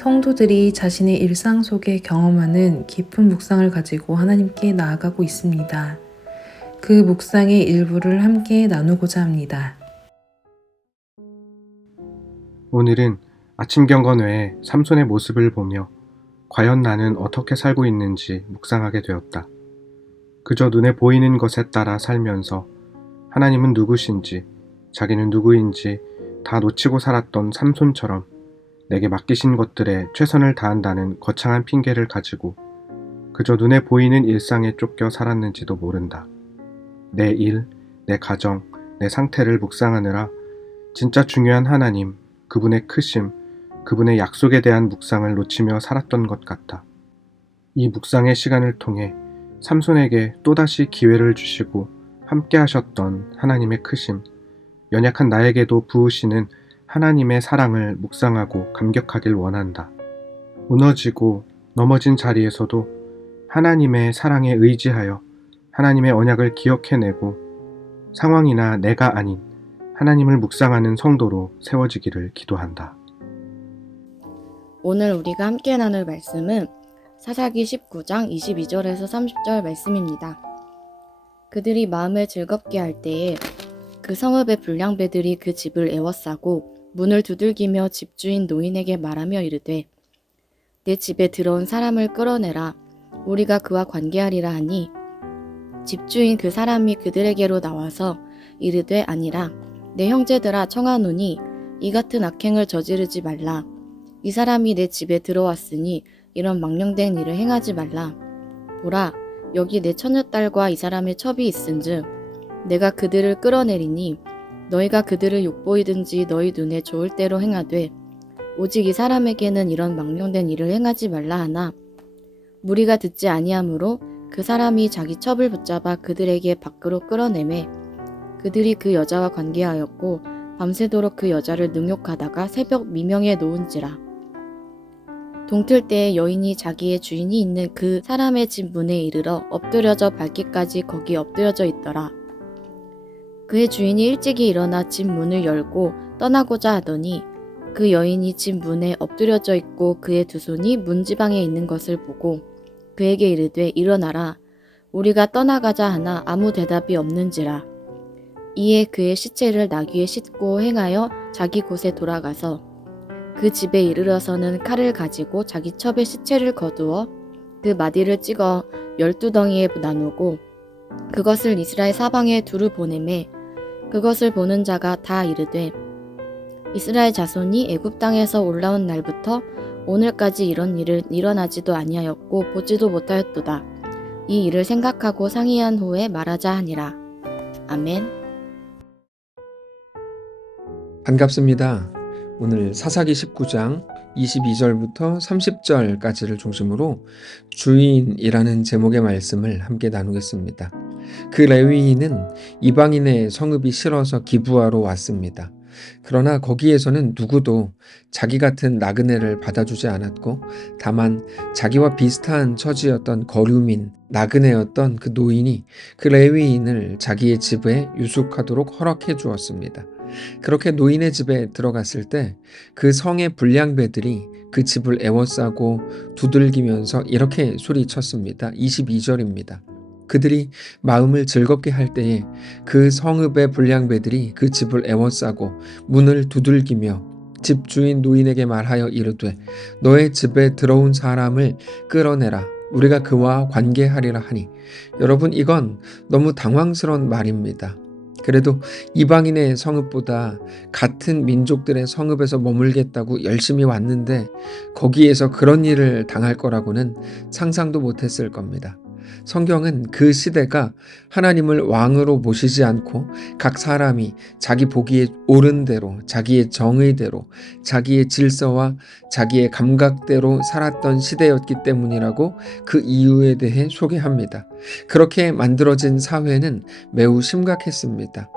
성도들이 자신의 일상 속에 경험하는 깊은 묵상을 가지고 하나님께 나아가고 있습니다. 그 묵상의 일부를 함께 나누고자 합니다. 오늘은 아침 경건 외에 삼손의 모습을 보며 과연 나는 어떻게 살고 있는지 묵상하게 되었다. 그저 눈에 보이는 것에 따라 살면서 하나님은 누구신지, 자기는 누구인지 다 놓치고 살았던 삼손처럼 내게 맡기신 것들에 최선을 다한다는 거창한 핑계를 가지고 그저 눈에 보이는 일상에 쫓겨 살았는지도 모른다. 내 일, 내 가정, 내 상태를 묵상하느라 진짜 중요한 하나님, 그분의 크심, 그분의 약속에 대한 묵상을 놓치며 살았던 것 같다. 이 묵상의 시간을 통해 삼손에게 또다시 기회를 주시고 함께 하셨던 하나님의 크심, 연약한 나에게도 부으시는 하나님의 사랑을 묵상하고 감격하길 원한다. 무너지고 넘어진 자리에서도 하나님의 사랑에 의지하여 하나님의 언약을 기억해내고 상황이나 내가 아닌 하나님을 묵상하는 성도로 세워지기를 기도한다. 오늘 우리가 함께 나눌 말씀은 사사기 19장 22절에서 30절 말씀입니다. 그들이 마음을 즐겁게 할 때에 그 성읍의 불량배들이 그 집을 에워싸고 문을 두들기며 집주인 노인에게 말하며 이르되 내 집에 들어온 사람을 끌어내라. 우리가 그와 관계하리라 하니 집주인 그 사람이 그들에게로 나와서 이르되 아니라 내 형제들아 청하노니 이 같은 악행을 저지르지 말라. 이 사람이 내 집에 들어왔으니 이런 망령된 일을 행하지 말라. 보라, 여기 내 처녀딸과 이 사람의 첩이 있은즉 내가 그들을 끌어내리니 너희가 그들을 욕보이든지 너희 눈에 좋을 대로 행하되 오직 이 사람에게는 이런 망령된 일을 행하지 말라 하나 무리가 듣지 아니하므로 그 사람이 자기 첩을 붙잡아 그들에게 밖으로 끌어내매 그들이 그 여자와 관계하였고 밤새도록 그 여자를 능욕하다가 새벽 미명에 놓은지라. 동틀 때에 여인이 자기의 주인이 있는 그 사람의 집 문에 이르러 엎드려져 밟기까지 거기 엎드려져 있더라. 그의 주인이 일찍이 일어나 집 문을 열고 떠나고자 하더니 그 여인이 집 문에 엎드려져 있고 그의 두 손이 문지방에 있는 것을 보고 그에게 이르되 일어나라. 우리가 떠나가자 하나 아무 대답이 없는지라. 이에 그의 시체를 나귀에 싣고 행하여 자기 곳에 돌아가서 그 집에 이르러서는 칼을 가지고 자기 첩의 시체를 거두어 그 마디를 찍어 12덩이에 나누고 그것을 이스라엘 사방에 두루 보내매 그것을 보는 자가 다 이르되 이스라엘 자손이 애굽 땅에서 올라온 날부터 오늘까지 이런 일을 일어나지도 아니하였고 보지도 못하였도다. 이 일을 생각하고 상의한 후에 말하자 하니라. 아멘. 반갑습니다. 오늘 사사기 19장 22절부터 30절까지를 중심으로 주인이라는 제목의 말씀을 함께 나누겠습니다. 그 레위인은 이방인의 성읍이 싫어서 기브아로 왔습니다. 그러나 거기에서는 누구도 자기 같은 나그네를 받아주지 않았고 다만 자기와 비슷한 처지였던 거류민, 나그네였던 그 노인이 그 레위인을 자기의 집에 유숙하도록 허락해 주었습니다. 그렇게 노인의 집에 들어갔을 때 그 성의 불량배들이 그 집을 에워싸고 두들기면서 이렇게 소리쳤습니다. 22절입니다. 그들이 마음을 즐겁게 할 때에 그 성읍의 불량배들이 그 집을 에워싸고 문을 두들기며 집주인 노인에게 말하여 이르되 너의 집에 들어온 사람을 끌어내라. 우리가 그와 관계하리라 하니 여러분 이건 너무 당황스러운 말입니다. 그래도 이방인의 성읍보다 같은 민족들의 성읍에서 머물겠다고 열심히 왔는데 거기에서 그런 일을 당할 거라고는 상상도 못했을 겁니다. 성경은 그 시대가 하나님을 왕으로 모시지 않고 각 사람이 자기 보기에 옳은 대로 자기의 정의대로 자기의 질서와 자기의 감각대로 살았던 시대였기 때문이라고 그 이유에 대해 소개합니다. 그렇게 만들어진 사회는 매우 심각했습니다.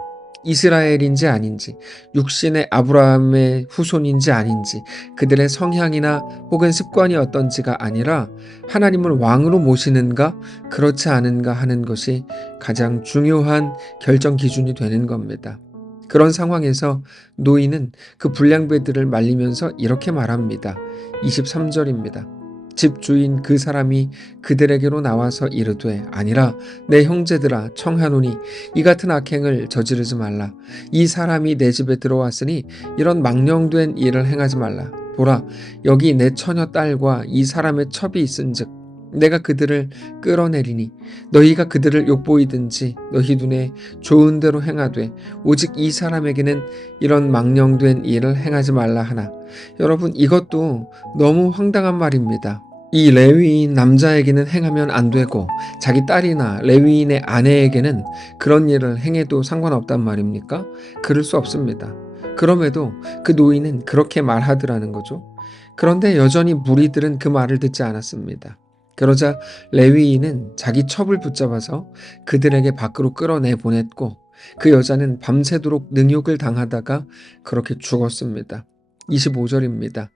이스라엘인지 아닌지, 육신의 아브라함의 후손인지 아닌지, 그들의 성향이나 혹은 습관이 어떤지가 아니라 하나님을 왕으로 모시는가 그렇지 않은가 하는 것이 가장 중요한 결정 기준이 되는 겁니다. 그런 상황에서 노인은 그 불량배들을 말리면서 이렇게 말합니다. 23절입니다. 집주인 그 사람이 그들에게로 나와서 이르되 아니라 내 형제들아 청하노니 이 같은 악행을 저지르지 말라. 이 사람이 내 집에 들어왔으니 이런 망령된 일을 행하지 말라. 보라 여기 내 처녀 딸과 이 사람의 첩이 있은즉 내가 그들을 끌어내리니 너희가 그들을 욕보이든지 너희 눈에 좋은 대로 행하되 오직 이 사람에게는 이런 망령된 일을 행하지 말라 하나. 여러분 이것도 너무 황당한 말입니다. 이 레위인 남자에게는 행하면 안 되고 자기 딸이나 레위인의 아내에게는 그런 일을 행해도 상관없단 말입니까? 그럴 수 없습니다. 그럼에도 그 노인은 그렇게 말하더라는 거죠. 그런데 여전히 무리들은 그 말을 듣지 않았습니다. 그러자 레위인은 자기 첩을 붙잡아서 그들에게 밖으로 끌어내 보냈고 그 여자는 밤새도록 능욕을 당하다가 그렇게 죽었습니다. 25절입니다.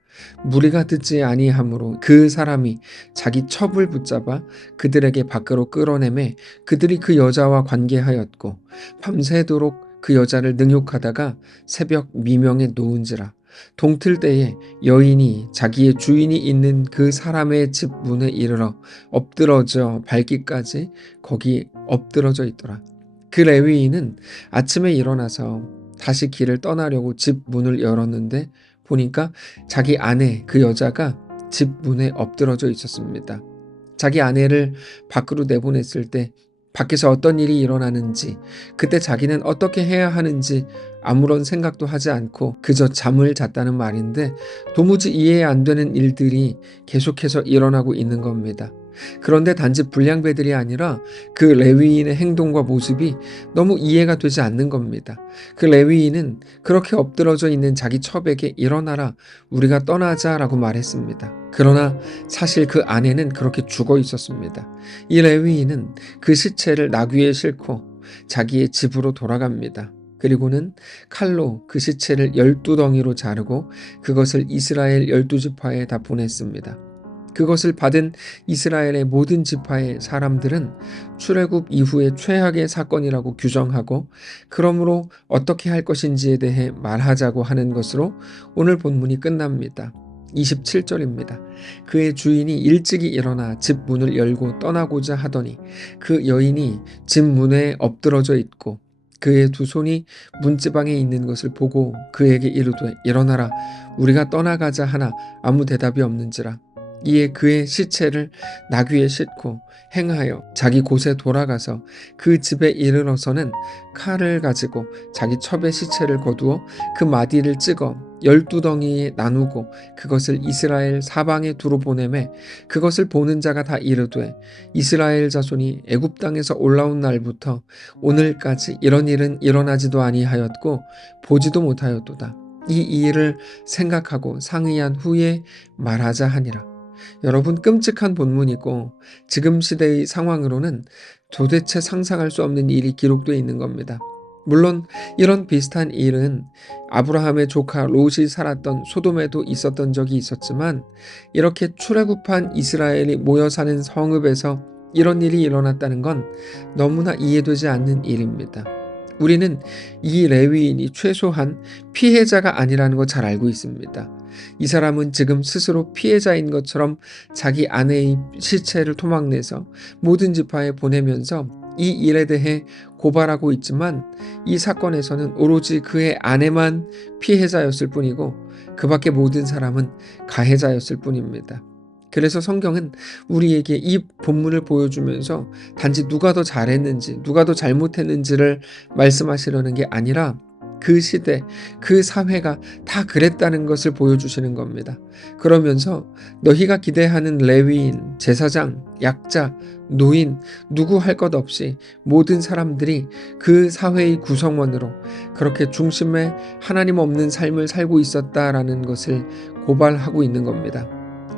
무리가 듣지 아니하므로 그 사람이 자기 첩을 붙잡아 그들에게 밖으로 끌어내매 그들이 그 여자와 관계하였고 밤새도록 그 여자를 능욕하다가 새벽 미명에 놓은지라. 동틀 때에 여인이 자기의 주인이 있는 그 사람의 집 문에 이르러 엎드러져 밟기까지 거기 엎드러져 있더라. 그 레위인은 아침에 일어나서 다시 길을 떠나려고 집 문을 열었는데 보니까 자기 아내 그 여자가 집 문에 엎드러져 있었습니다. 자기 아내를 밖으로 내보냈을 때 밖에서 어떤 일이 일어나는지 그때 자기는 어떻게 해야 하는지 아무런 생각도 하지 않고 그저 잠을 잤다는 말인데 도무지 이해 안 되는 일들이 계속해서 일어나고 있는 겁니다. 그런데 단지 불량배들이 아니라 그 레위인의 행동과 모습이 너무 이해가 되지 않는 겁니다. 그 레위인은 그렇게 엎드러져 있는 자기 첩에게 일어나라 우리가 떠나자라고 말했습니다. 그러나 사실 그 아내는 그렇게 죽어 있었습니다. 이 레위인은 그 시체를 나귀에 싣고 자기의 집으로 돌아갑니다. 그리고는 칼로 그 시체를 12덩이로 자르고 그것을 이스라엘 12지파에 다 보냈습니다. 그것을 받은 이스라엘의 모든 지파의 사람들은 출애굽 이후의 최악의 사건이라고 규정하고 그러므로 어떻게 할 것인지에 대해 말하자고 하는 것으로 오늘 본문이 끝납니다. 27절입니다. 그의 주인이 일찍이 일어나 집 문을 열고 떠나고자 하더니 그 여인이 집 문에 엎드러져 있고 그의 두 손이 문지방에 있는 것을 보고 그에게 이르되 일어나라 우리가 떠나가자 하나 아무 대답이 없는지라. 이에 그의 시체를 나귀에 싣고 행하여 자기 곳에 돌아가서 그 집에 이르러서는 칼을 가지고 자기 첩의 시체를 거두어 그 마디를 찍어 12덩이에 나누고 그것을 이스라엘 사방에 두루 보내매 그것을 보는 자가 다 이르되 이스라엘 자손이 애굽 땅에서 올라온 날부터 오늘까지 이런 일은 일어나지도 아니하였고 보지도 못하였도다. 이 일을 생각하고 상의한 후에 말하자 하니라. 여러분 끔찍한 본문이고 지금 시대의 상황으로는 도대체 상상할 수 없는 일이 기록되어 있는 겁니다. 물론 이런 비슷한 일은 아브라함의 조카 롯이 살았던 소돔에도 있었던 적이 있었지만 이렇게 출애굽한 이스라엘이 모여 사는 성읍에서 이런 일이 일어났다는 건 너무나 이해되지 않는 일입니다. 우리는 이 레위인이 최소한 피해자가 아니라는 거 잘 알고 있습니다. 이 사람은 지금 스스로 피해자인 것처럼 자기 아내의 시체를 토막내서 모든 지파에 보내면서 이 일에 대해 고발하고 있지만 이 사건에서는 오로지 그의 아내만 피해자였을 뿐이고 그 밖에 모든 사람은 가해자였을 뿐입니다. 그래서 성경은 우리에게 이 본문을 보여주면서 단지 누가 더 잘했는지 누가 더 잘못했는지를 말씀하시려는 게 아니라 그 시대, 그 사회가 다 그랬다는 것을 보여주시는 겁니다. 그러면서 너희가 기대하는 레위인, 제사장, 약자, 노인, 누구 할 것 없이 모든 사람들이 그 사회의 구성원으로 그렇게 중심에 하나님 없는 삶을 살고 있었다라는 것을 고발하고 있는 겁니다.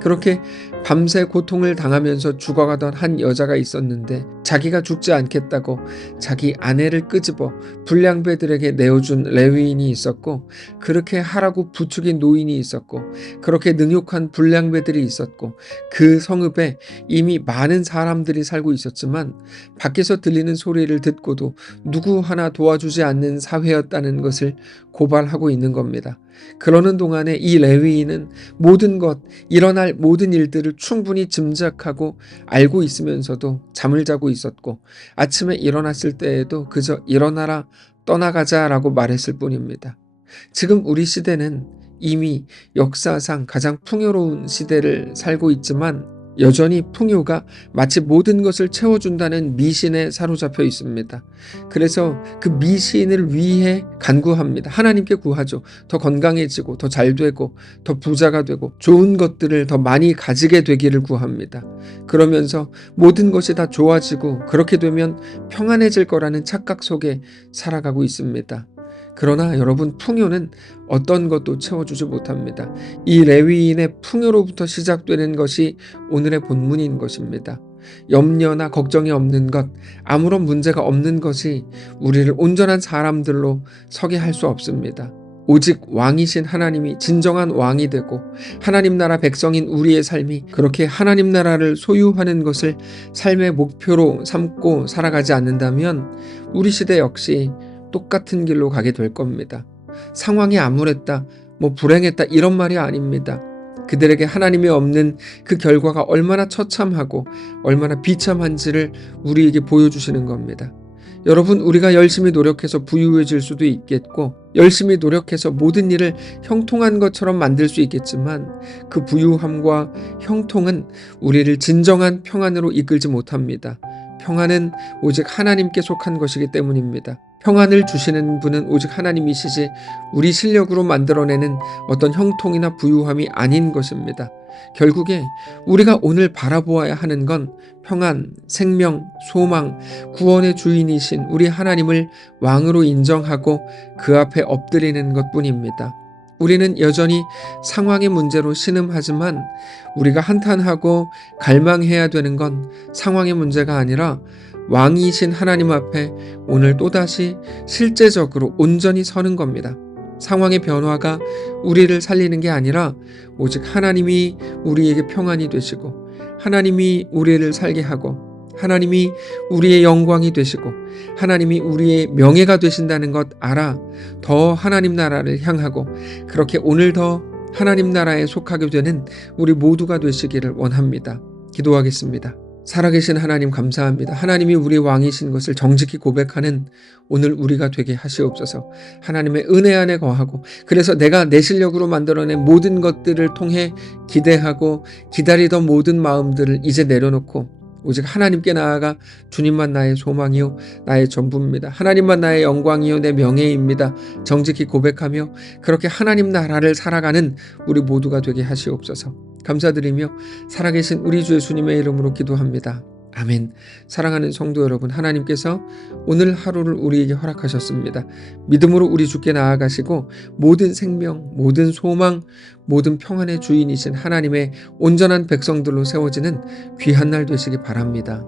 그렇게 밤새 고통을 당하면서 죽어가던 한 여자가 있었는데 자기가 죽지 않겠다고 자기 아내를 끄집어 불량배들에게 내어준 레위인이 있었고, 그렇게 하라고 부추긴 노인이 있었고, 그렇게 능욕한 불량배들이 있었고, 그 성읍에 이미 많은 사람들이 살고 있었지만 밖에서 들리는 소리를 듣고도 누구 하나 도와주지 않는 사회였다는 것을 고발하고 있는 겁니다. 그러는 동안에 이 레위인은 모든 것, 일어날 모든 일들을 충분히 짐작하고 알고 있으면서도 잠을 자고 있었고, 아침에 일어났을 때에도 그저 일어나라, 떠나가자라고 말했을 뿐입니다. 지금 우리 시대는 이미 역사상 가장 풍요로운 시대를 살고 있지만 여전히 풍요가 마치 모든 것을 채워준다는 미신에 사로잡혀 있습니다. 그래서 그 미신을 위해 간구합니다. 하나님께 구하죠. 더 건강해지고 더 잘되고 더 부자가 되고 좋은 것들을 더 많이 가지게 되기를 구합니다. 그러면서 모든 것이 다 좋아지고 그렇게 되면 평안해질 거라는 착각 속에 살아가고 있습니다. 그러나 여러분, 풍요는 어떤 것도 채워주지 못합니다. 이 레위인의 풍요로부터 시작되는 것이 오늘의 본문인 것입니다. 염려나 걱정이 없는 것, 아무런 문제가 없는 것이 우리를 온전한 사람들로 서게 할 수 없습니다. 오직 왕이신 하나님이 진정한 왕이 되고 하나님 나라 백성인 우리의 삶이 그렇게 하나님 나라를 소유하는 것을 삶의 목표로 삼고 살아가지 않는다면 우리 시대 역시 똑같은 길로 가게 될 겁니다. 상황이 암울했다, 불행했다 이런 말이 아닙니다. 그들에게 하나님이 없는 그 결과가 얼마나 처참하고 얼마나 비참한지를 우리에게 보여주시는 겁니다. 여러분, 우리가 열심히 노력해서 부유해질 수도 있겠고 열심히 노력해서 모든 일을 형통한 것처럼 만들 수 있겠지만 그 부유함과 형통은 우리를 진정한 평안으로 이끌지 못합니다. 평안은 오직 하나님께 속한 것이기 때문입니다. 평안을 주시는 분은 오직 하나님이시지 우리 실력으로 만들어내는 어떤 형통이나 부유함이 아닌 것입니다. 결국에 우리가 오늘 바라보아야 하는 건 평안, 생명, 소망, 구원의 주인이신 우리 하나님을 왕으로 인정하고 그 앞에 엎드리는 것뿐입니다. 우리는 여전히 상황의 문제로 신음하지만 우리가 한탄하고 갈망해야 되는 건 상황의 문제가 아니라 왕이신 하나님 앞에 오늘 또다시 실제적으로 온전히 서는 겁니다. 상황의 변화가 우리를 살리는 게 아니라 오직 하나님이 우리에게 평안이 되시고 하나님이 우리를 살게 하고 하나님이 우리의 영광이 되시고 하나님이 우리의 명예가 되신다는 것 알아 더 하나님 나라를 향하고 그렇게 오늘 더 하나님 나라에 속하게 되는 우리 모두가 되시기를 원합니다. 기도하겠습니다. 살아계신 하나님 감사합니다. 하나님이 우리 왕이신 것을 정직히 고백하는 오늘 우리가 되게 하시옵소서. 하나님의 은혜 안에 거하고 그래서 내가 내 실력으로 만들어낸 모든 것들을 통해 기대하고 기다리던 모든 마음들을 이제 내려놓고 오직 하나님께 나아가 주님만 나의 소망이요 나의 전부입니다. 하나님만 나의 영광이요 내 명예입니다. 정직히 고백하며 그렇게 하나님 나라를 살아가는 우리 모두가 되게 하시옵소서. 감사드리며 살아계신 우리 주 예수님의 이름으로 기도합니다. 아멘. 사랑하는 성도 여러분, 하나님께서 오늘 하루를 우리에게 허락하셨습니다. 믿음으로 우리 주께 나아가시고 모든 생명, 모든 소망, 모든 평안의 주인이신 하나님의 온전한 백성들로 세워지는 귀한 날 되시기 바랍니다.